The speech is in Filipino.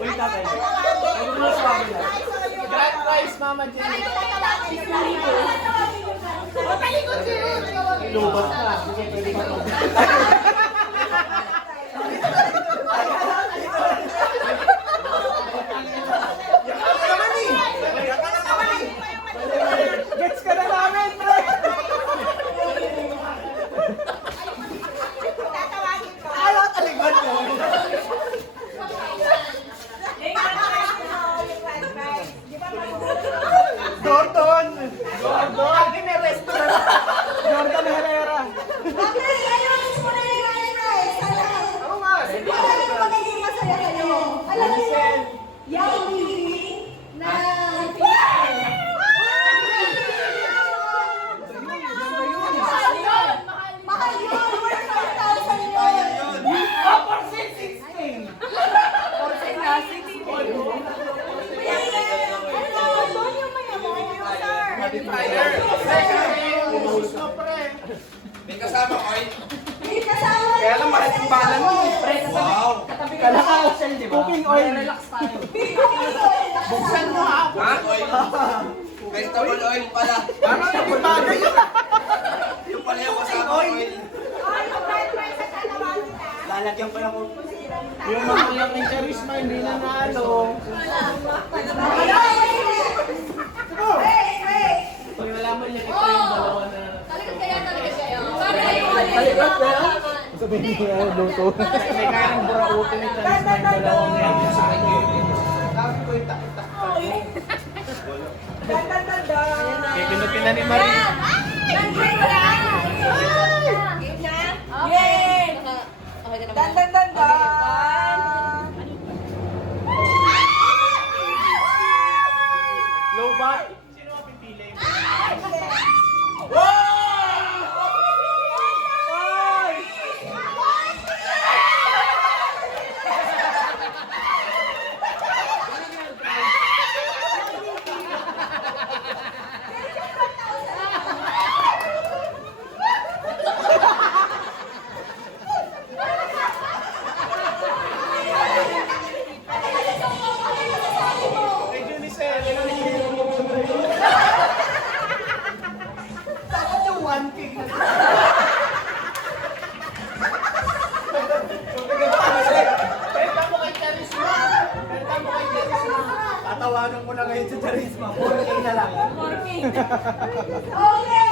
Wait natin. Ay, kung mas sabi na. Grand prize, Mama Jenny. Lubat na. Sige, pwede ka gets ka na namin, pre! Ayaw, taligban ko! Gordon! Gordon! Akin may restaurant! Gordon Herrera! Oo nga! Alam niyo, yung meeting na mahal yun! Worth 5,000 yun! Porcelain 16! Porcelain na 16! Ano doon yung mayaman yung sir? May kasama ko eh. May kasama Kaya lang mahal yung bala mo eh. Wow! Kalakal, cooking oil. Relax tayo. Buksan mo ha. Ha? Vegetable oil pala. Ano na po bagay yun? Yung pala yung kasama oil. Lalagyan pa lang ko. Yung mga lang ng charisma, hindi na nalo. Pag nalaman niya ito yung dalawa na... Talaga kaya? Talikat kaya? Sabihin niya, luto. May kaya ng burautin ni charisma yung dalawang yan. Sabi ko yung tak-tak. Kaya pinutin na ni Marie. Low bat? Sino ang pipili? Kay Junicel, ilan ang hero mo? Dapat yung 1K. Benta mo kay Charisma. Benta mo kay Charisma. Tatawagan ko na ngayon sa Charisma. 4K na lang. Okay!